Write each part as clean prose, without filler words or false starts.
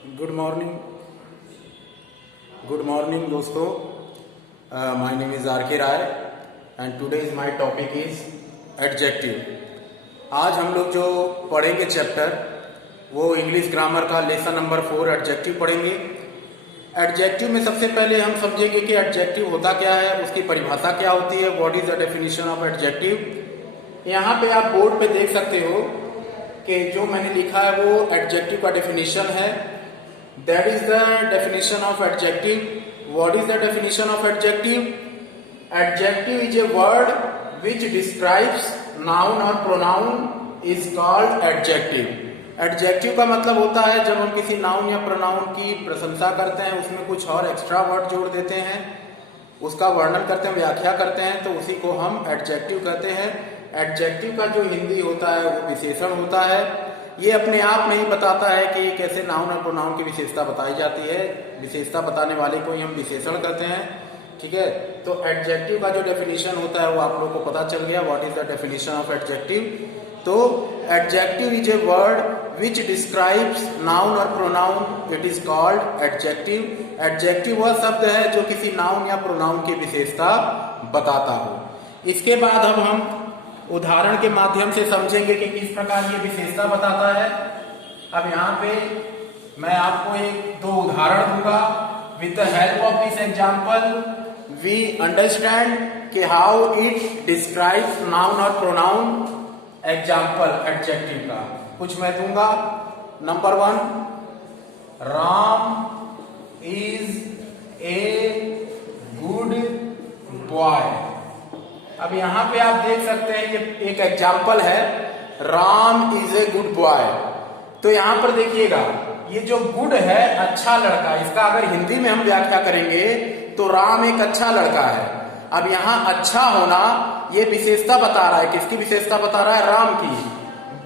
Good morning दोस्तों. My name is R K Rai and today is my topic is adjective. आज हम लोग जो पढ़ेंगे चैप्टर वो इंग्लिश ग्रामर का लेसन नंबर 4 एडजेक्टिव पढ़ेंगे. एडजेक्टिव में सबसे पहले हम समझेंगे कि एडजेक्टिव होता क्या है, उसकी परिभाषा क्या होती है, what is the definition of adjective. यहाँ पे आप बोर्ड पे देख सकते हो कि जो मैंने लिखा है वो एडजेक्टिव का डेफिनेशन है. That is the definition of adjective. What is the definition of adjective? Adjective is a word which describes noun और pronoun is called adjective. Adjective का मतलब होता है जब हम किसी नाउन या प्रोनाउन की प्रशंसा करते हैं, उसमें कुछ और एक्स्ट्रा वर्ड जोड़ देते हैं, उसका वर्णन करते हैं, व्याख्या करते हैं, तो उसी को हम एडजेक्टिव कहते हैं. एडजेक्टिव का जो हिंदी होता है वो विशेषण होता है. ये अपने आप नहीं बताता है कि कैसे नाउन और प्रोनाउन की विशेषता बताई जाती है. विशेषता बताने वाले को ही हम विशेषण कहते हैं. ठीक है, तो एडजेक्टिव का जो डेफिनेशन होता है वो आप लोग को पता चल गया. What is the definition of adjective? तो adjective is a word which describes noun और pronoun, it is called adjective. Adjective वह शब्द है जो किसी नाउन या प्रोनाउन की विशेषता बताता हो. इसके बाद अब हम उदाहरण के माध्यम से समझेंगे कि किस प्रकार ये विशेषता बताता है. अब यहाँ पे मैं आपको दो उदाहरण दूंगा. With the help of this example we understand कि हाउ इट डिस्क्राइब्स नाउन और प्रोनाउन. एग्जाम्पल एडजेक्टिव का कुछ मैं दूंगा. Number 1, Ram is a good boy. अब यहां पे आप देख सकते हैं ये एक एग्जाम्पल है, Ram is a good boy. तो यहां पर देखिएगा ये जो गुड है अच्छा लड़का, इसका अगर हिंदी में हम व्याख्या करेंगे तो राम एक अच्छा लड़का है. अब यहां अच्छा होना ये विशेषता बता रहा है. किसकी विशेषता बता रहा है? राम की.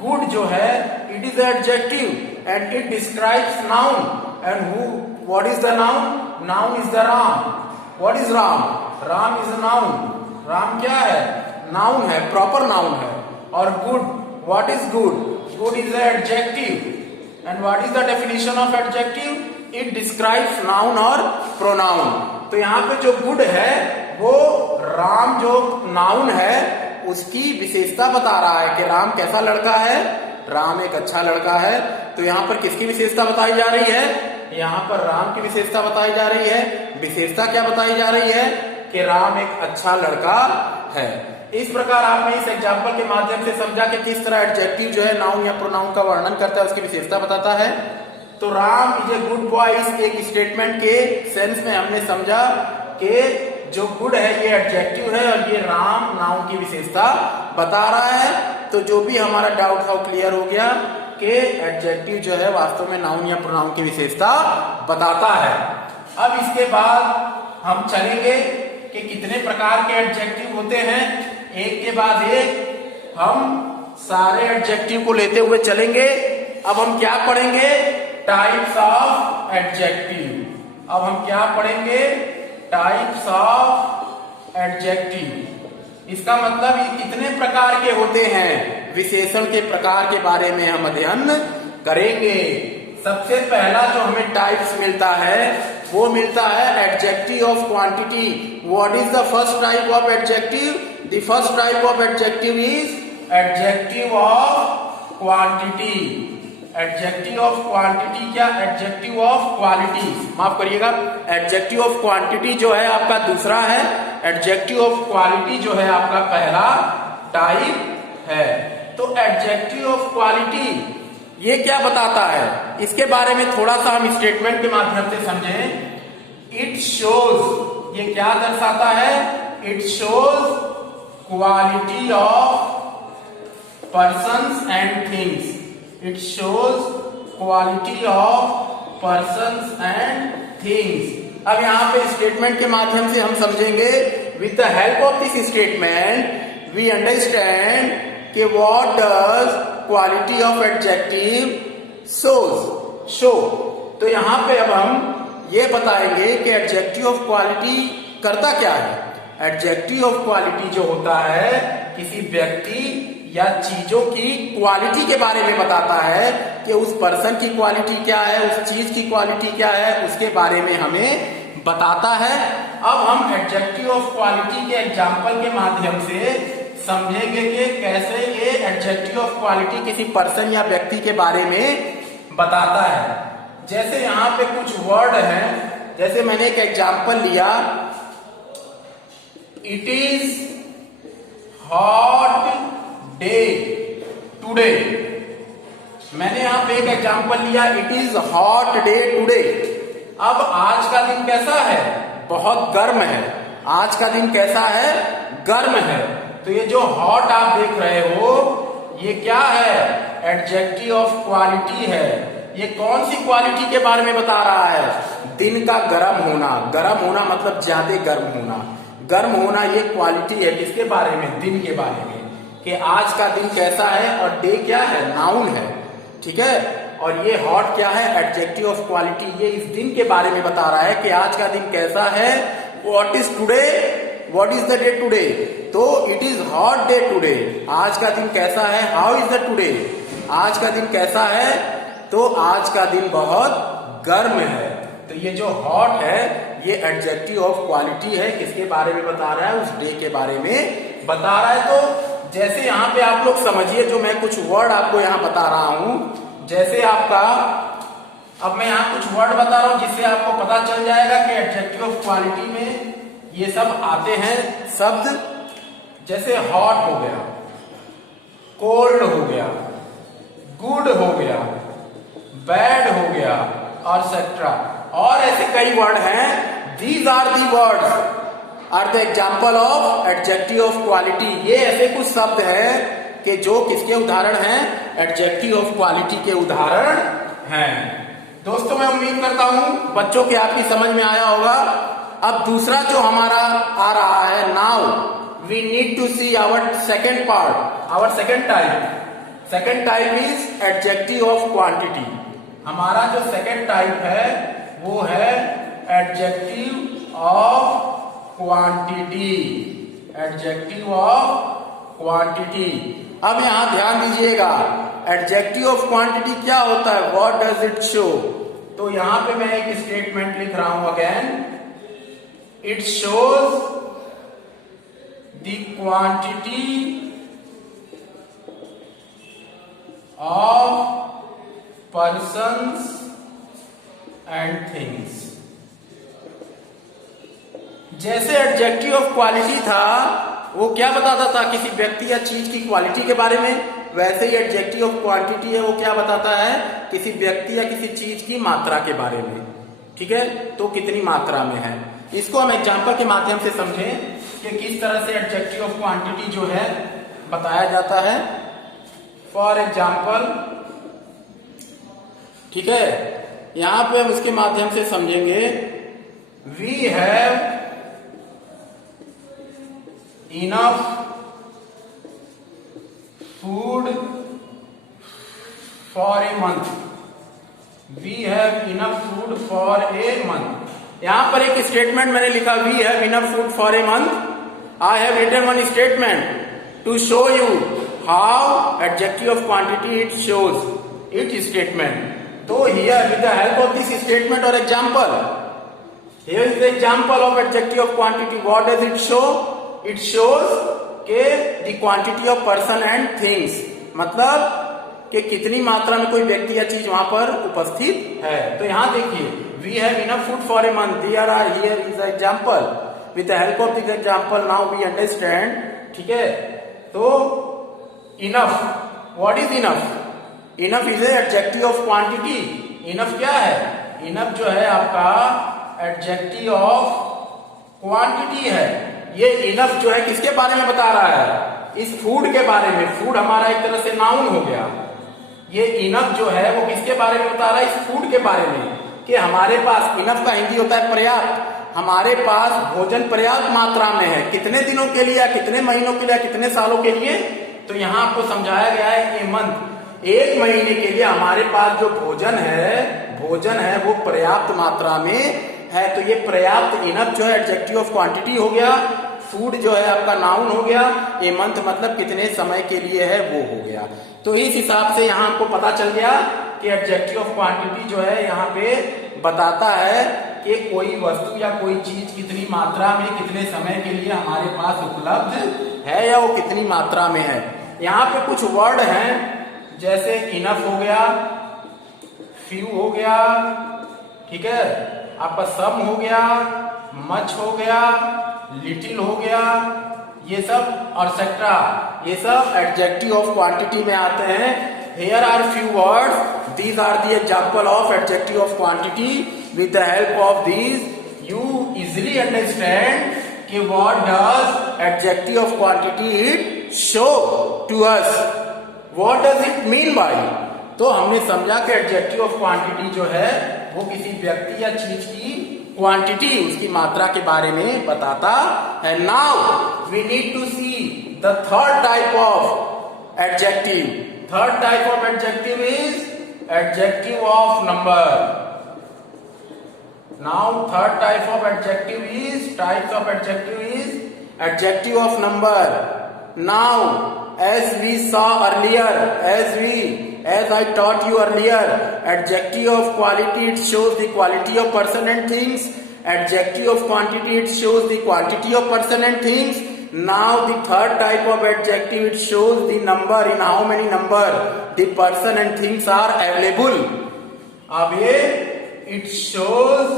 गुड जो है it is adjective and it describes noun. And who what is the noun? Noun is the Ram. What is Ram? Ram is noun. Ram क्या है? नाउन है, प्रॉपर नाउन है. और good, what is good? Good is adjective. And what is the definition of adjective? It describes noun और pronoun. तो यहाँ पे जो गुड है वो राम जो नाउन है उसकी विशेषता बता रहा है कि राम कैसा लड़का है. राम एक अच्छा लड़का है. तो यहाँ पर किसकी विशेषता बताई जा रही है? यहाँ पर राम की विशेषता बताई जा रही है. विशेषता क्या बताई जा रही है? कि राम एक अच्छा लड़का है. इस प्रकार आपने इस एग्जाम्पल के माध्यम से समझा कि किस तरह एडजेक्टिव जो है नाउन या प्रोनाउन का वर्णन करता है, उसकी विशेषता बताता है. तो Ram is a good boy इस एक स्टेटमेंट के सेंस में हमने समझा कि जो गुड है ये एडजेक्टिव है और ये राम नाउन की विशेषता बता रहा है. तो जो भी हमारा डाउट था वो क्लियर हो गया कि एडजेक्टिव जो है वास्तव में नाउन या प्रोनाउन की विशेषता बताता है. अब इसके बाद हम चलेंगे कि कितने प्रकार के एडजेक्टिव होते हैं. एक के बाद एक हम सारे एडजेक्टिव को लेते हुए चलेंगे. अब हम क्या पढ़ेंगे? Types of adjective. अब हम क्या पढ़ेंगे? Types of adjective. इसका मतलब ये कितने प्रकार के होते हैं, विशेषण के प्रकार के बारे में हम अध्ययन करेंगे. सबसे पहला जो हमें टाइप्स मिलता है वो मिलता है adjective of quantity. What is the first type of adjective? The first type of adjective is adjective of quantity. Adjective of quantity क्या? एडजेक्टिव ऑफ क्वालिटी, माफ करिएगा. एडजेक्टिव ऑफ क्वांटिटी जो है आपका दूसरा है. एडजेक्टिव ऑफ क्वालिटी जो है आपका पहला टाइप है. तो एडजेक्टिव ऑफ क्वालिटी ये क्या बताता है, इसके बारे में थोड़ा सा हम स्टेटमेंट के माध्यम से समझें. इट शोज, ये क्या दर्शाता है? It shows quality of persons and things. It shows quality of persons and things. अब यहाँ पे स्टेटमेंट के माध्यम से हम समझेंगे. With the help of this statement we understand कि what does quality of adjective shows. Show. तो यहां पे अब हम ये बताएंगे कि एडजेक्टिव ऑफ क्वालिटी करता क्या है. एडजेक्टिव ऑफ क्वालिटी जो होता है किसी व्यक्ति या चीजों की क्वालिटी के बारे में बताता है कि उस पर्सन की क्वालिटी क्या है, उस चीज की क्वालिटी क्या है, उसके बारे में हमें बताता है। अब हम एडजेक्टिव ऑफ क्वालिटी के एग्जाम्पल के माध्यम से समझेंगे कि कैसे ये एडजेक्टिव ऑफ क्वालिटी किसी पर्सन या व्यक्ति के बारे में बताता है। जैसे यहाँ पे कुछ वर्ड हैं, जैसे मैंने एक एग्जाम्पल लिया, it is hot day today. मैंने यहां पे एक एग्जांपल लिया, it is hot day today. अब आज का दिन कैसा है? बहुत गर्म है। आज का दिन कैसा है? गर्म है। तो ये जो हॉट आप देख रहे हो, ये क्या है? एडजेक्टिव ऑफ क्वालिटी है। ये कौन सी क्वालिटी के बारे में बता रहा है? दिन का गर्म होना। गर्म होना मतलब ज्यादा गर्म होना। गर्म होना ये क्वालिटी है किसके बारे में? दिन के बारे में, कि आज का दिन कैसा है। और डे क्या है? नाउन है, ठीक है। और ये हॉट क्या है? Adjective of quality. ये इस दिन के बारे में बता रहा है कि आज का दिन कैसा है। What is today? What is the day today? तो it is hot day today. आज का दिन कैसा है? How is the today? आज का दिन कैसा है? तो आज का दिन बहुत गर्म है। तो ये जो हॉट है ये एडजेक्टिव ऑफ क्वालिटी है। किसके बारे में बता रहा है? उस डे के बारे में बता रहा है। तो जैसे यहाँ पे आप लोग समझिए, जो मैं कुछ वर्ड आपको यहाँ बता रहा हूं, जैसे आपका, अब मैं यहाँ कुछ वर्ड बता रहा हूं जिससे आपको पता चल जाएगा कि एडजेक्टिव ऑफ क्वालिटी में ये सब आते हैं शब्द। जैसे हॉट हो गया, कोल्ड हो गया, गुड हो गया, बैड हो गया, और सेट्रा। और ऐसे कई वर्ड हैं। These are the words are the example of adjective of quality. ये ऐसे कुछ शब्द हैं कि जो किसके उदाहरण हैं? एडजेक्टिव ऑफ क्वालिटी के उदाहरण हैं। दोस्तों, मैं उम्मीद करता हूं बच्चों के आपकी समझ में आया होगा। अब दूसरा जो हमारा आ रहा है, now we need to see our second part, our second type. Second type is adjective of quantity. हमारा जो सेकेंड टाइप है वो है adjective of quantity. Adjective of quantity. अब यहां ध्यान दीजिएगा, एडजेक्टिव ऑफ क्वांटिटी क्या होता है? What does it show? तो यहां पे मैं एक स्टेटमेंट लिख रहा हूं again, it shows the quantity of persons and things। जैसे एडजेक्टिव ऑफ क्वालिटी था वो क्या बताता था? किसी व्यक्ति या चीज की क्वालिटी के बारे में। वैसे ही एडजेक्टिव ऑफ क्वांटिटी है, वो क्या बताता है? किसी व्यक्ति या किसी चीज की मात्रा के बारे में, ठीक है। तो कितनी मात्रा में है, इसको हम एग्जाम्पल के माध्यम से समझें कि किस तरह से एडजेक्टिव ऑफ क्वांटिटी जो है बताया जाता है। फॉर एग्जाम्पल, ठीक है, यहां पे हम इसके माध्यम से समझेंगे। We have enough food for a month. We have enough food for a month. यहां पर एक स्टेटमेंट मैंने लिखा, we have enough food for a month. I have written one statement to show you how adjective of quantity it shows it statement. So here with the help of this statement or example, here is the example of adjective of quantity. What does it show? It shows के the quantity of person and things, मतलब कि कितनी मात्रा में कोई व्यक्ति या चीज वहां पर उपस्थित है। तो यहाँ देखिए, we have enough food for a month. Here is the example. With the help of this example, now we understand, ठीक है। तो enough, what is enough? Enough is adjective of quantity. Enough क्या है? इनफ जो है आपका adjective of quantity है। ये इनफ जो है किसके बारे में बता रहा है? इस फूड के बारे में। फूड हमारा एक तरह से नाउन हो गया। ये इनफ जो है वो किसके बारे में बता रहा है? इस फूड के बारे में, कि हमारे पास, इनफ का हिंदी होता है पर्याप्त। हमारे पास भोजन पर्याप्त मात्रा में है। कितने दिनों के लिए, कितने महीनों के लिए, कितने सालों के लिए? तो यहाँ आपको समझाया गया है कि मंथ, एक महीने के लिए हमारे पास जो भोजन है वो पर्याप्त मात्रा में है। तो ये पर्याप्त, इनफ जो है एडजेक्टिव ऑफ क्वांटिटी हो गया। फूड जो है आपका नाउन हो गया, ए मंथ मतलब कितने समय के लिए है वो हो गया। तो इस हिसाब से यहाँ आपको पता चल गया कि एडजेक्टिव ऑफ क्वांटिटी जो है यहाँ पे बताता है कि कोई वस्तु या कोई चीज कितनी मात्रा में कितने समय के लिए हमारे पास उपलब्ध है या वो कितनी मात्रा में है। यहाँ पे कुछ वर्ड हैं जैसे इनफ हो गया, फ्यू हो गया, ठीक है, आपका सम हो गया, मच हो गया, लिटिल हो गया, ये सब और सेक्ट्रा, ये सब एडजेक्टिव ऑफ क्वांटिटी में आते हैं। Here are few words, these are the example of adjective of quantity. With the help of these you easily understand कि what does adjective of quantity it show to us, what does it mean by. तो हमने समझा कि adjective of quantity जो है वो किसी व्यक्ति या चीज की क्वांटिटी, उसकी मात्रा के बारे में बताता है। Now we need to see the third type of adjective. Third type of adjective is adjective of number. Now third type of adjective is adjective of number. Now as we saw earlier, as I taught you earlier, adjective of quality, it shows the quality of person and things. Adjective of quantity, it shows the quantity of person and things. Now the third type of adjective, it shows the number, in how many number the person and things are available. अब ये it shows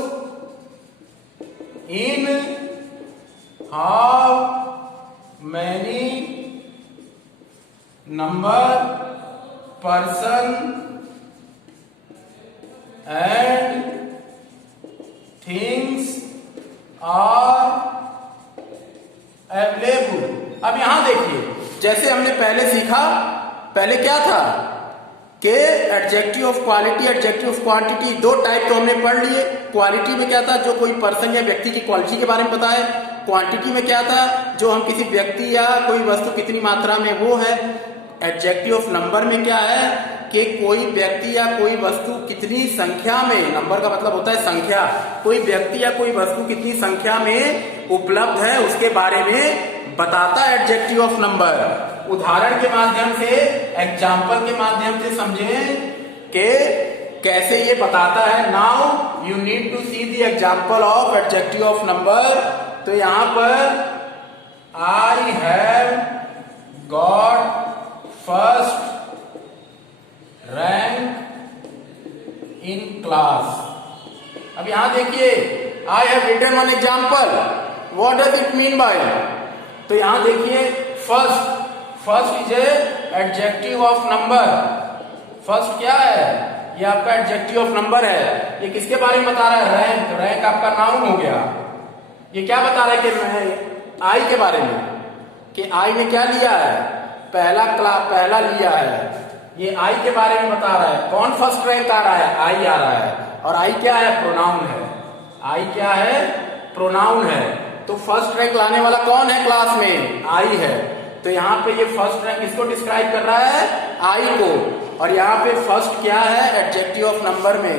in how many number, person and things are available। अब यहां देखिए, जैसे हमने पहले सीखा, पहले क्या था कि adjective of quality, adjective of quantity, दो टाइप तो हमने पढ़ लिए। क्वालिटी में क्या था, जो कोई पर्सन या व्यक्ति की क्वालिटी के बारे में बताए। क्वांटिटी में क्या था, जो हम किसी व्यक्ति या कोई वस्तु कितनी मात्रा में वो है। एडजेक्टिव ऑफ नंबर में क्या है कि कोई व्यक्ति या कोई वस्तु कितनी संख्या में, नंबर का मतलब होता है संख्या, कोई व्यक्ति या कोई वस्तु कितनी संख्या में उपलब्ध है उसके बारे में बताता है एडजेक्टिव ऑफ नंबर। उदाहरण के माध्यम से, एग्जाम्पल के माध्यम से समझें कि कैसे ये बताता है। Now you need to see the example of adjective of number. तो यहां पर I have got first rank in class. अब यहां देखिए, I have written one example, what does it mean by. तो यहां देखिए, first is adjective of number. First क्या है, ये आपका एडजेक्टिव ऑफ नंबर है। ये किसके बारे में बता रहा है, रैंक। रैंक आपका नाउन हो गया। ये क्या बता रहा है कि आई के बारे में, कि आई में क्या लिया है, पहला लिया है। ये आई के बारे में बता रहा है। कौन फर्स्ट रैंक आ रहा है, आई आ रहा है। और आई क्या है, प्रोनाउन है। आई क्या है, प्रोनाउन है। तो फर्स्ट रैंक लाने वाला कौन है क्लास में, आई है। तो यहाँ पे ये फर्स्ट रैंक किसको डिस्क्राइब कर रहा है, आई को। और यहाँ पे फर्स्ट क्या है, एडजेक्टिव ऑफ नंबर में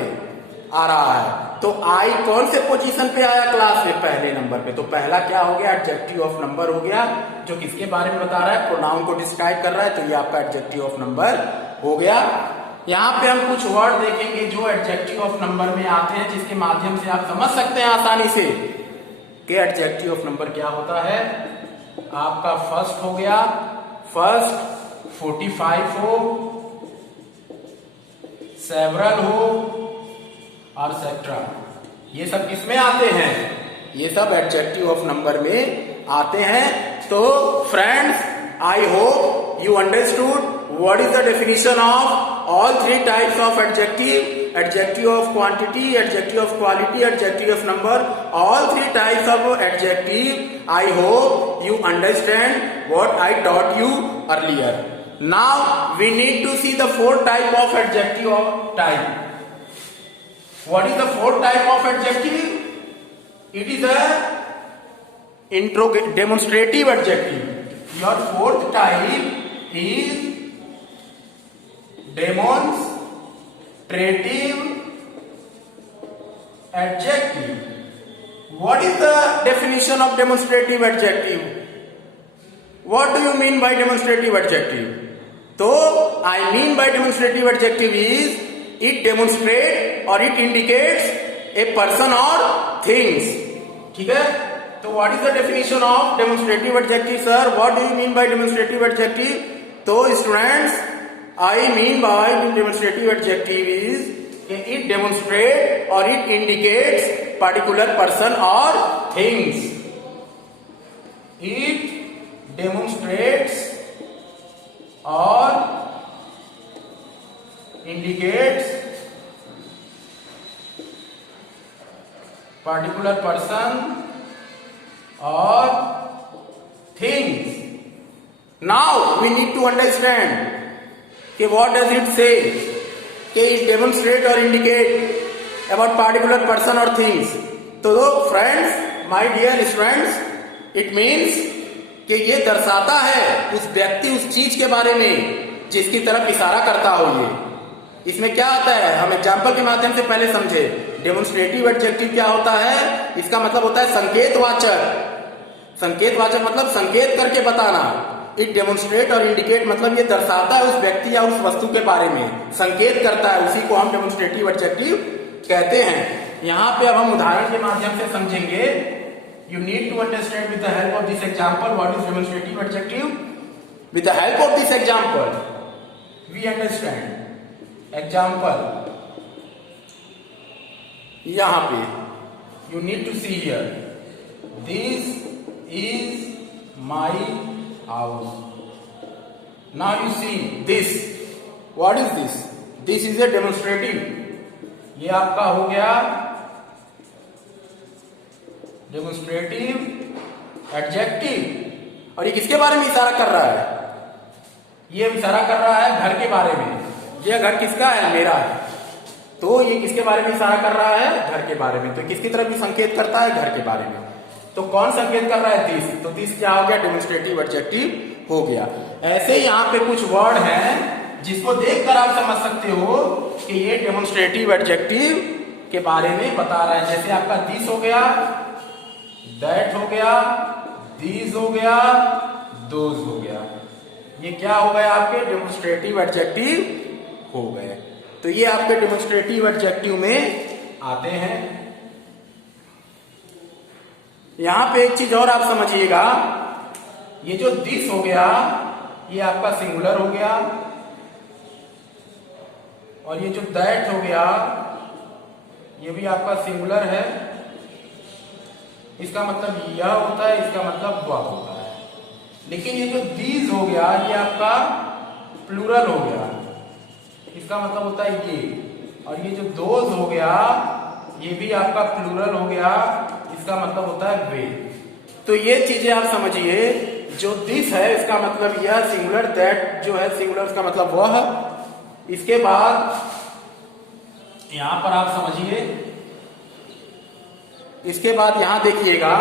आ रहा है। तो आई कौन से पोजीशन पे आया क्लास में, पहले नंबर पे। तो पहला क्या हो गया, एडजेक्टिव ऑफ नंबर हो गया, जो किसके बारे में बता रहा है, प्रोनाउन को डिस्क्राइब कर रहा है। तो ये आपका एडजेक्टिव ऑफ नंबर हो गया। यहाँ पे हम कुछ वर्ड देखेंगे जो एडजेक्टिव ऑफ नंबर में आते हैं, जिसके माध्यम से आप समझ सकते हैं आसानी से कि एडजेक्टिव ऑफ नंबर क्या होता है। आपका फर्स्ट हो गया, फर्स्ट 45 हो, सेवरल हो और सेक्ट्रा, ये सब किसमें आते हैं, ये सब एडजेक्टिव ऑफ नंबर में आते हैं। तो friends, I hope you understood what is the definition of all three types of adjective, adjective of quantity, adjective of quality, adjective of number, all three types of adjective. I hope you understand what I taught you earlier. Now we need to see the fourth type of adjective of type. What is the fourth type of adjective? It is a demonstrative adjective. Your fourth type is demonstrative adjective. What is the definition of demonstrative adjective? What do you mean by demonstrative adjective? तो I mean by demonstrative adjective is it demonstrates or it indicates a person or things. ठीक है? तो what is the definition of demonstrative adjective, sir? What do you mean by demonstrative adjective? तो students, I mean by demonstrative adjective is it demonstrates or it indicates particular person or things. It demonstrates or indicates particular person or things. Now we need to understand कि what does it say? कि it demonstrate or indicate about particular person or things. तो friends, my dear students, it means कि ये दर्शाता है उस व्यक्ति उस चीज के बारे में जिसकी तरफ इशारा करता हो। ये इसमें क्या आता है हम एग्जाम्पल के माध्यम से पहले समझे। डेमोन्स्ट्रेटिव एडजेक्टिव क्या होता है? इसका मतलब होता है संकेतवाचक। संकेतवाचक मतलब संकेत करके बताना। इट डेमोन्स्ट्रेट और इंडिकेट मतलब ये दर्शाता है उस व्यक्ति या उस वस्तु के बारे में, संकेत करता है, उसी को हम डेमोन्स्ट्रेटिव एडजेक्टिव कहते हैं। यहाँ पे अब हम उदाहरण के माध्यम से समझेंगे। You need to understand with the help of this example what is demonstrative adjective. With the help of this example, we understand. Example. यहाँ पे you need to see here. This is my house. Now you see this. What is this? This is a demonstrative. ये आपका हो गया demonstrative adjective. और ये किसके बारे में इशारा कर रहा है? ये इशारा कर रहा है घर के बारे में। ये घर किसका है? मेरा है। तो ये किसके बारे में इशारा कर रहा है? घर के बारे में। तो किसकी तरफ भी संकेत करता है? घर के बारे में। तो कौन संकेत कर रहा है? दिस। तो दिस क्या हो गया? डेमोन्स्ट्रेटिव एडजेक्टिव हो गया। ऐसे यहाँ पे कुछ वर्ड हैं जिसको देखकर आप समझ सकते हो कि ये डेमोन्स्ट्रेटिव एडजेक्टिव के बारे में बता रहा है। जैसे आपका दिस हो गया, दैट हो गया, दीज हो गया, दोज हो गया। ये क्या हो गया? आपके डेमोन्स्ट्रेटिव एडजेक्टिव हो गए। तो ये आपके डेमोन्स्ट्रेटिव एडजेक्टिव में आते हैं। यहां पे एक चीज और आप समझिएगा, ये जो दिस हो गया ये आपका सिंगुलर हो गया, और ये जो दैट हो गया ये भी आपका सिंगुलर है। इसका मतलब यह होता है, इसका मतलब वह होता है। लेकिन ये जो दीज हो गया ये आपका प्लूरल हो गया, इसका मतलब होता है ये। और ये जो दोज हो गया ये भी आपका प्लूरल हो गया, इसका मतलब होता है वे। तो ये चीजें आप समझिए। जो दिस है इसका मतलब यह सिंगुलर, दैट जो है सिंगुलर उसका मतलब वह। इसके बाद यहां पर आप समझिए, इसके बाद यहां देखिएगा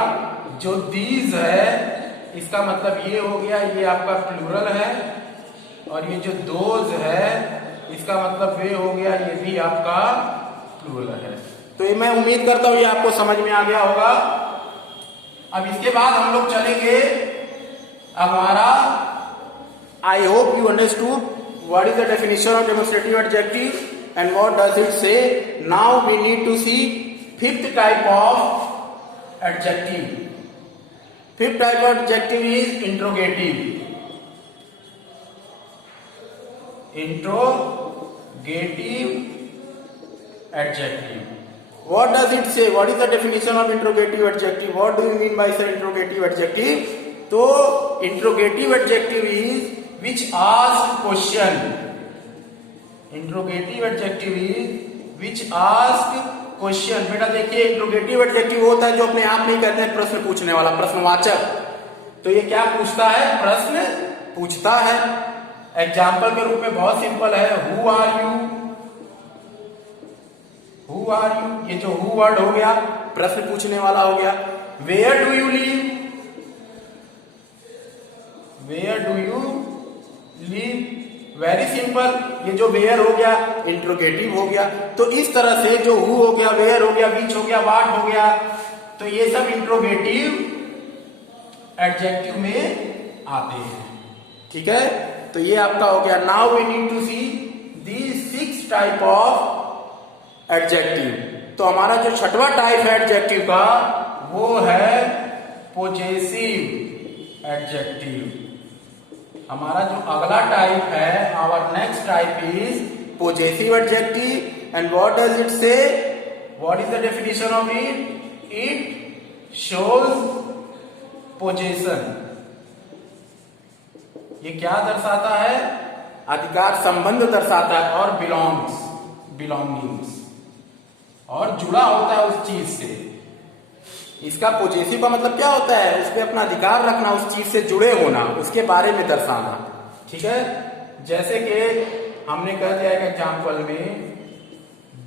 जो दीज है इसका मतलब ये हो गया, ये आपका प्लूरल है। और ये जो दोज है इसका मतलब वे हो गया, ये भी आपका प्लूरल है। तो ये मैं उम्मीद करता हूं ये आपको समझ में आ गया होगा। अब इसके बाद हम लोग चलेंगे अब हमारा, I hope you understood what is the definition of demonstrative adjective and what does it say. Now we need to see fifth type of adjective. Fifth type of adjective is interrogative. Interrogative adjective. What does it say? What is the definition of interrogative adjective? What do you mean by say interrogative adjective? So interrogative adjective is which ask question. Interrogative adjective is which ask question. बेटा देखिए interrogative adjective होता है जो अपने आप नहीं कहते हैं, प्रश्न पूछने वाला, प्रश्नवाचक। तो ये क्या पूछता है? प्रश्न पूछता है। एग्जाम्पल के रूप में बहुत सिंपल है, who are you. Who are you, ये जो हु वर्ड हो गया प्रश्न पूछने वाला हो गया। Where do you live, where do you live, very simple. ये जो वेयर हो गया इंट्रोगेटिव हो गया। तो इस तरह से जो हु हो गया, वेयर हो गया, विच हो गया, व्हाट हो गया, तो ये सब इंट्रोगेटिव एडजेक्टिव में आते हैं। ठीक है, तो ये आपका हो गया। Now we need to see the 6 type of adjective. तो हमारा जो छठवां टाइप है एडजेक्टिव का वो है पोजेसिव एडजेक्टिव। हमारा जो अगला टाइप है, our next type is possessive adjective. And what does it say? What is the definition of it? It shows possession. ये क्या दर्शाता है? अधिकार संबंध दर्शाता है और बिलोंगिंग्स और जुड़ा होता है उस चीज से। इसका पोजेसिव का मतलब क्या होता है? उस पर अपना अधिकार रखना, उस चीज से जुड़े होना, उसके बारे में दर्शाना। ठीक है, जैसे कि हमने कह दिया एक एग्जाम्पल में,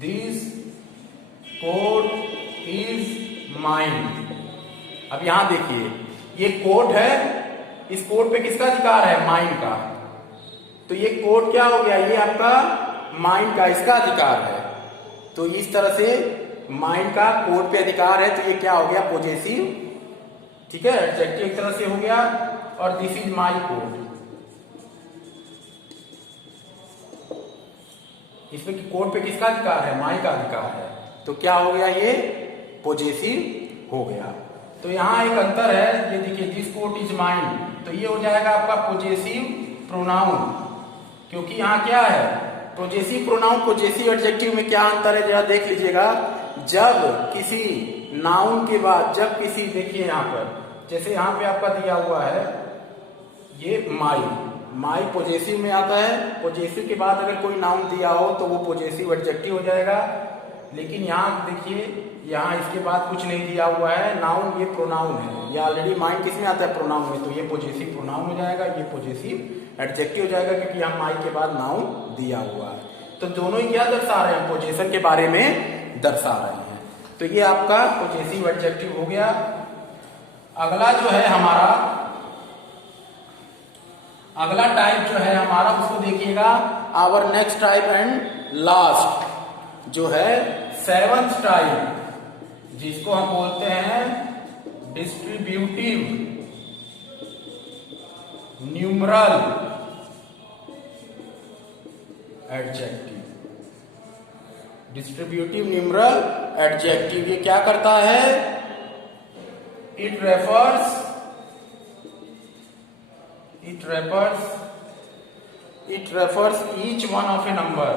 दिस कोट इज माइन। अब यहां देखिए, ये कोट है, इस कोट पे किसका अधिकार है? माइन का। तो ये कोट क्या हो गया? ये आपका माइन का, इसका अधिकार है। तो इस तरह से माइंड का कोर्ट पे अधिकार है, तो ये क्या हो गया? पोजेसिव। ठीक है, एडजेक्टिव एक तरह से हो गया। और दिस इज माई कोट, इसमें कि कोर्ट पे किसका अधिकार है? माई का अधिकार है। तो क्या हो गया? ये पोजेसिव हो गया। तो यहां एक अंतर है, ये देखिए, दिस कोट इज माइन, तो ये हो जाएगा आपका पोजेसिव प्रोनाउन। क्योंकि यहां क्या है? पोजेसिव प्रोनाउन पोजेसिव एडजेक्टिव में क्या अंतर है जरा देख लीजिएगा। जब किसी नाउन के बाद, जब किसी, देखिए यहां पर, जैसे यहां पे आपका दिया हुआ है ये माई पोजेसिव में आता है। पोजेसिव के बाद अगर कोई नाउन दिया हो तो वो पोजेसिव एडजेक्टिव हो जाएगा। लेकिन यहां देखिए, यहां इसके बाद कुछ नहीं दिया हुआ है, नाउन, ये प्रोनाउन है। ये ऑलरेडी माई किस में आता है? प्रोनाउन में। तो ये पोजेसिव प्रोनाउन हो जाएगा, ये पोजेसिव एडजेक्टिव हो जाएगा, क्योंकि यहाँ माई के बाद नाउन दिया हुआ है। तो दोनों ही क्या दर्शा रहे हैं? पोजेशन के बारे में दर्शा रहे हैं। तो ये आपका पोजेसिव एडजेक्टिव हो गया। अगला जो है हमारा, अगला टाइप जो है हमारा, उसको देखिएगा। Our next type and last जो है 7th टाइप, जिसको हम बोलते हैं distributive numeral adjective. Distributive numeral adjective ये क्या करता है? It refers each one of a number.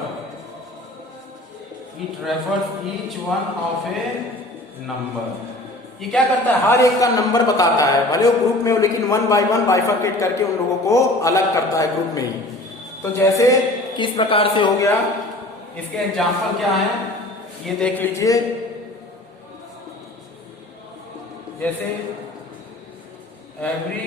It refers each one of a number. ये क्या करता है? हर एक का नंबर बताता है, भले वो ग्रुप में हो, लेकिन 1 by 1 बाइफरकेट करके उन लोगों को अलग करता है ग्रुप में ही। तो जैसे किस प्रकार से हो गया, इसके एग्जाम्पल क्या है ये देख लीजिए। जैसे every